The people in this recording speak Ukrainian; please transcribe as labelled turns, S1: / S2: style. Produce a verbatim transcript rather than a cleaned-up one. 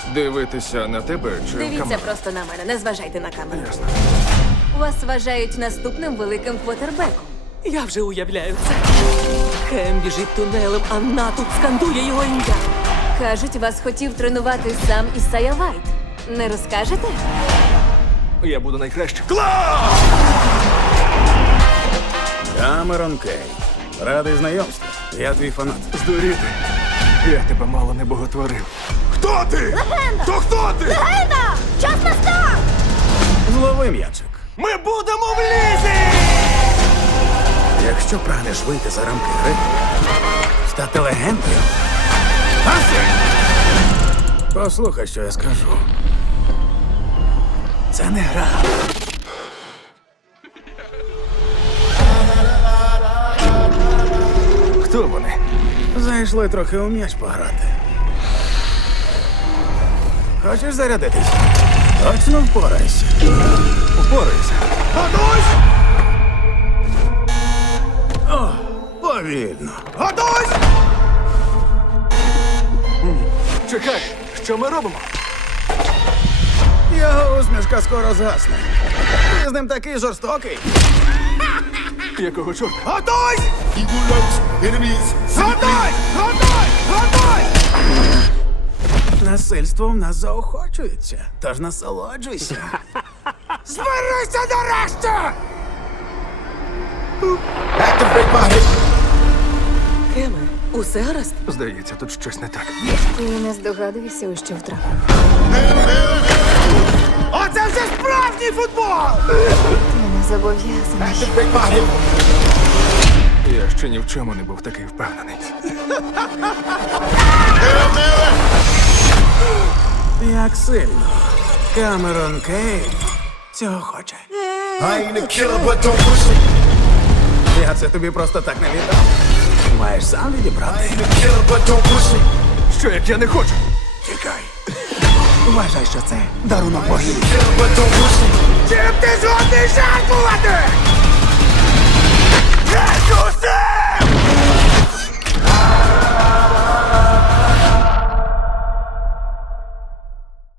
S1: Дивитися на тебе чи в
S2: Дивіться
S1: камеру?
S2: просто на мене, не зважайте на камеру.
S1: Ясно.
S2: Вас вважають наступним великим квотербеком.
S3: Я вже уявляю це. Кем біжить тунелем, а натовп скандує його ім'я.
S2: Кажуть, вас хотів тренувати сам Ісайя Вайт. Не розкажете?
S1: Я буду найкращим.
S4: Камерон Кей. Радий знайомству. Я твій фанат.
S1: Здуріти. Я тебе мало не боготворив. Хто ти? Легенда! То хто ти?
S2: Легенда! Час настав!
S4: Злови м'ячик.
S1: Ми будемо в лізі!
S4: Якщо прагнеш вийти за рамки гри, стати легендою. Паси! Послухай, що я скажу. Це не гра.
S1: Хто вони?
S4: Зайшли трохи у м'яч пограти. Хочеш зарядитись? Точно впорайся.
S1: Упорайся.
S4: Готуйсь! О, повільно. Готуйсь!
S1: Чекай, що ми робимо?
S4: Його усмішка скоро згасне. Ти з ним такий жорстокий.
S1: Якого чорта?
S4: Готуйсь! Готуйсь! Готуйсь! Готуйсь! Насильство в нас заохочується, тож насолоджуйся. Зберися нарешті!
S3: Кеме, усе гаразд?
S1: Здається, тут щось не так.
S2: І не здогадуюся, у що втрапив.
S4: Оце вже справжній футбол!
S2: Ти не зобов'язаний.
S1: Я ще ні в чому не був такий впевнений.
S4: Як сильно Камерон Кей цього хоче. Я це тобі просто так не віддав. Маєш сам відібрати.
S1: Що як я не хочу?
S4: Тікай. Вважай, що це дарунок богів. Чим ти згодний жертвувати?